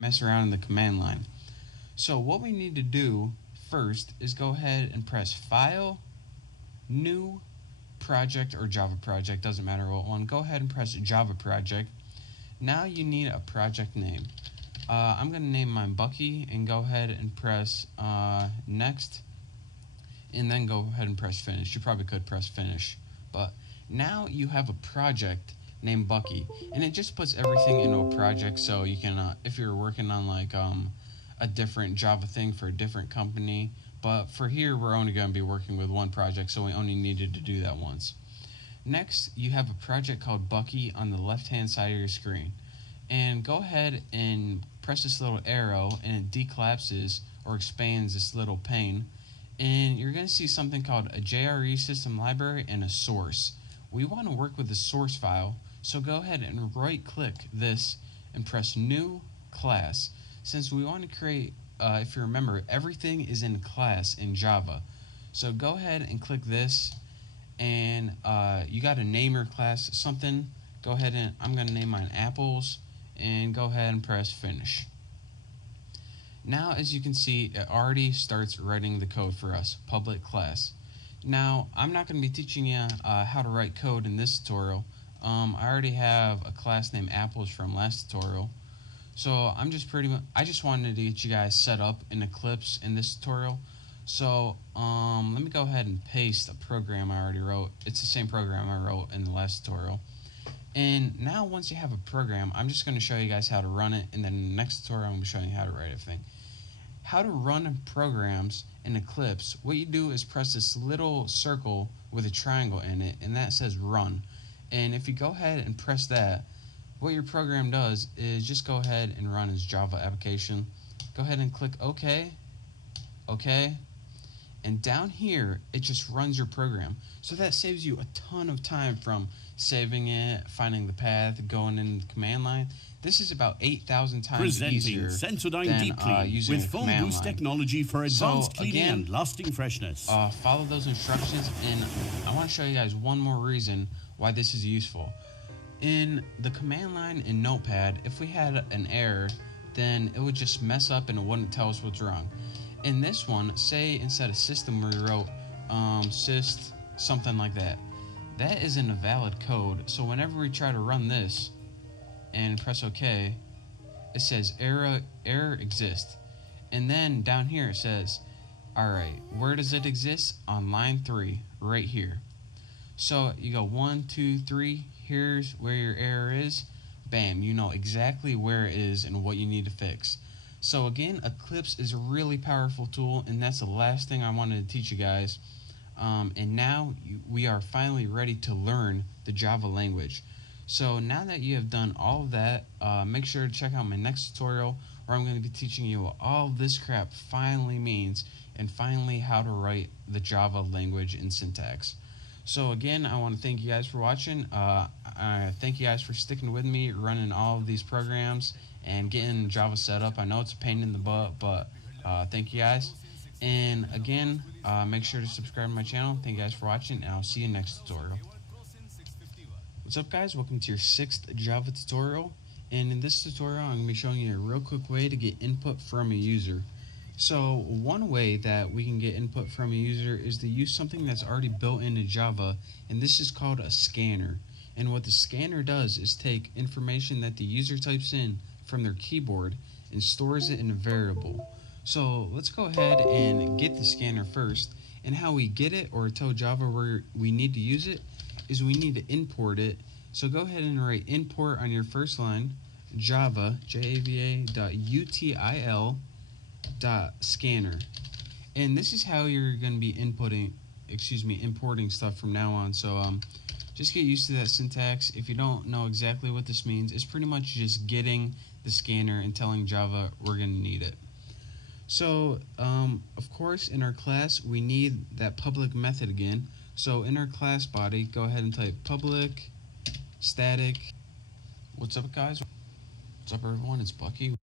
mess around in the command line. So what we need to do first is go ahead and press File, New, Project, or Java Project, doesn't matter what one. Go ahead and press Java Project. Now you need a project name. I'm going to name mine Bucky and go ahead and press Next, and then go ahead and press Finish. You probably could press Finish, but now you have a project named Bucky, and it just puts everything into a project. So you can, if you're working on like a different Java thing for a different company, but for here we're only going to be working with one project, so we only needed to do that once. Next, you have a project called Bucky on the left hand side of your screen, and go ahead and press this little arrow and it decollapses or expands this little pane, and you're going to see something called a JRE system library and a source. We want to work with the source file, so go ahead and right click this and press New Class. Since we want to create, if you remember, everything is in class in Java, so go ahead and click this, and you got to name your class something. Go ahead and I'm going to name mine Apples, and go ahead and press Finish. Now, as you can see, it already starts writing the code for us, public class. Now, I'm not going to be teaching you how to write code in this tutorial. I already have a class named Apples from last tutorial, so I just wanted to get you guys set up in Eclipse in this tutorial. So let me go ahead and paste a program I already wrote. It's the same program I wrote in the last tutorial. And now once you have a program, I'm just going to show you guys how to run it, and then in the next tutorial I'm going to be showing you how to write everything. How to run programs in Eclipse. What you do is press this little circle with a triangle in it, and that says Run. And if you go ahead and press that, what your program does is just go ahead and run as Java application. Go ahead and click OK, OK, and down here it just runs your program. So that saves you a ton of time from saving it, finding the path, going in the command line. This is about 8,000 times easier Sensodyne Deep Clean using with foam boost technology for advanced cleaning and lasting freshness. Follow those instructions, and I want to show you guys one more reason why this is useful. In the command line in Notepad, if we had an error, then it would just mess up and it wouldn't tell us what's wrong. In this one, say instead of system we wrote syst, something like that. That isn't a valid code, so whenever we try to run this and press OK, it says error exists. And then down here it says, alright, where does it exist? On line 3, right here. So you go 1, 2, 3, here's where your error is. Bam, you know exactly where it is and what you need to fix. So again, Eclipse is a really powerful tool, and that's the last thing I wanted to teach you guys. And now we are finally ready to learn the Java language. So now that you have done all of that, make sure to check out my next tutorial where I'm going to be teaching you what all this crap finally means, and finally how to write the language in syntax. So again, I want to thank you guys for watching. Thank you guys for sticking with me, running all of these programs and getting Java set up. I know it's a pain in the butt, but thank you guys. And again, make sure to subscribe to my channel. Thank you guys for watching, and I'll see you next tutorial. What's up, guys? Welcome to your 6th Java tutorial. And in this tutorial, I'm going to be showing you a real quick way to get input from a user. So one way that we can get input from a user is to use something that's already built into Java, and this is called a scanner. And what the scanner does is take information that the user types in from their keyboard and stores it in a variable. So let's go ahead and get the scanner first. And how we get it, or tell Java where we need to use it, is we need to import it. So go ahead and write import on your first line, Java, java.util.scanner. And this is how you're going to be importing stuff from now on. So just get used to that syntax. If you don't know exactly what this means, it's pretty much just getting the scanner and telling Java we're going to need it. So of course in our class we need that public method again. So in our class body, go ahead and type public static. What's up, guys? What's up, everyone? It's Bucky.